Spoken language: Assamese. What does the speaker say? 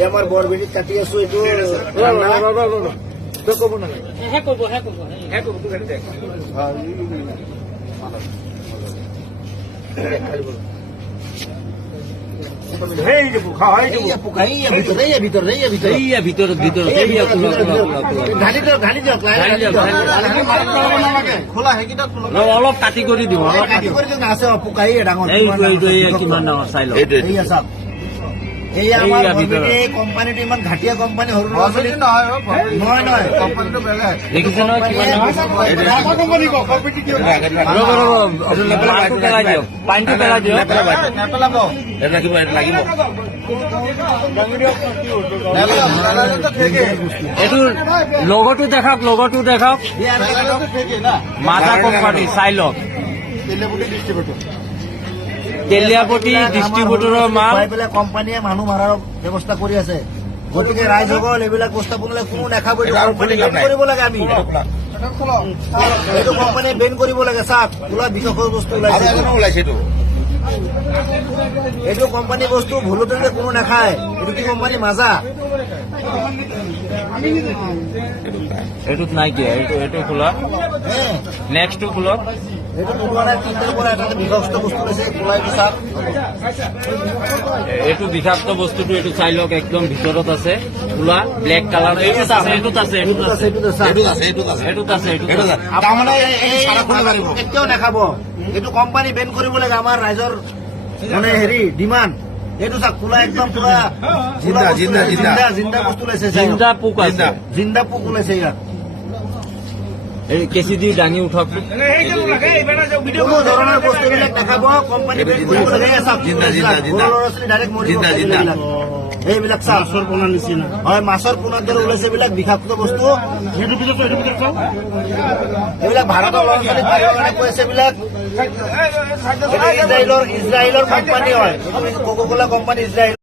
আমাৰ বৰবেটি কাটি আছো এইটো কব না অলপ কাটি কৰি দিওঁ আছে পোকাই ডাঙৰ কিমান ডাঙৰ চাই লওঁ কোম্পানীটো ইমান ঘাটিয়া কোম্পানী সৰু নহয় নহয় কোম্পানীটো বেলেগ দেখিছে নহয় কিমান পেলাই দিয়ক পানীটো পেলাই দিয়ক নেপেলাব লাগিব লাগিব এইটো লগৰটো দেখাওক মাজা কোম্পানী চাই লওক তেলিয়াপতি ডিষ্ট্ৰিবিউটৰৰ মাল কোম্পানীয়ে মানুহ মাৰাৰ ব্যৱস্থা কৰি আছে গতিকে ৰাইজসকল এইবিলাক বস্তু বনালে কোনো দেখাব কৰিব লাগে আমি এইটো কোম্পানীয়ে বেন কৰিব লাগে চাওক ওলা বিষয়ৰ বস্তু ওলাইছে এইটো কোম্পানী বস্তু ভুলতে কোনো নাখায় এইটো কি কোম্পানী মাজা এইটোত নাই কিয় এইটো খোলা নেক্সটটো খোলক এইটো ওলোৱা নাই তিনিটাৰ পৰা এটা বিষাক্ত বস্তু লৈছে ওলাইটো চাওক এইটো বিষাক্ত বস্তুটো এইটো চাই লওক একদম ভিতৰত আছে খোলা ব্লেক কালাৰ এইটোত আছে কেতিয়াও নাখাব এইটো কোম্পানী বেন কৰিব লাগে আমাৰ ৰাইজৰ মানে হেৰি ডিমাণ্ড এইটো চাওক খোলা একদম পুৰা জিন্দা বস্তু ওলাইছে জিন্দা পোক আছে জিন্দা পোক ওলাইছে ইয়াত এই কেঁচি দি দাঙি উঠক কোনো ধৰণৰ বস্তুবিলাক দেখাব কোম্পানী বেন কৰিব লাগে এইবিলাক মাছৰ পোনাৰ নিচিনা হয় মাছৰ পোনাৰ দৰে ওলাইছে এইবিলাক বিষাক্ত বস্তু এইবিলাক ভাৰতৰ ল'ৰা ছোৱালী কাৰণে কৈছে এইবিলাক ইজৰাইলৰ কোম্পানী হয় কোকা কোলা কোম্পানী ইজৰাইল